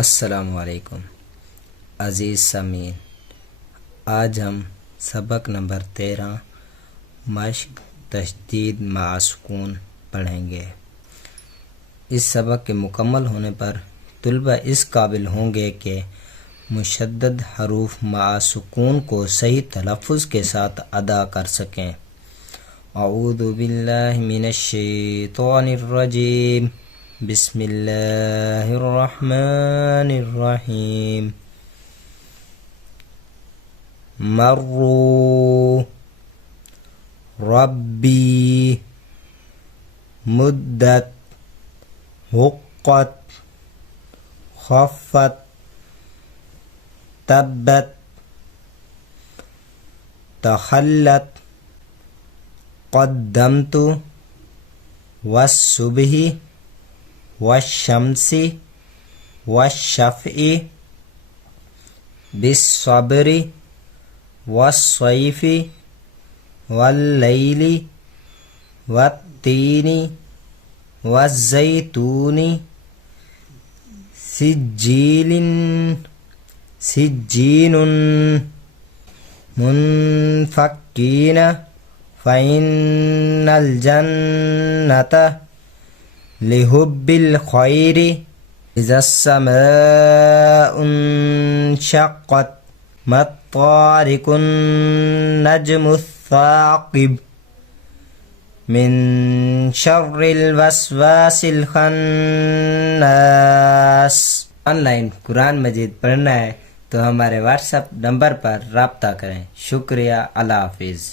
अस्सलामुअलैकुम अज़ीज़ सामीन, आज हम सबक नंबर 13 मश्क तशदीद मा सुकून पढ़ेंगे। इस सबक के मुकम्मल होने पर तुलबा इस काबिल होंगे कि मुशद्दद हरूफ मा सुकून को सही तलफ़्फ़ुज़ के साथ अदा कर सकें। अऊज़ु बिल्लाहि मिनश शैतानिर रजीम, बिस्मिल्लाहिर रहमानिर रहीम। मर्रू रब्बी मुद्दत हुक्कत खफ़त तब्बत तखल्लत क़द्दमतु वस्सुबही वश्शम्सी वश्शफ़ई बिस्सब्री वस्सैफ़ी वल्लैली वत्तीनी वज़्ज़ैतूनी सिज्जीनुन मुनफ़क्कीन फ़इन्नल जन्नत लिहुब्बिल ख़ैरि इज़स्समाउ इंशक़्क़त मत्तारिकुन नज्मुस्साक़िब मिन शर्रिल वस्वासिल खन्नास। ऑनलाइन कुरान मजीद पढ़ना है तो हमारे व्हाट्सएप नंबर पर राब्ता करें। शुक्रिया। अल्लाह हाफिज़।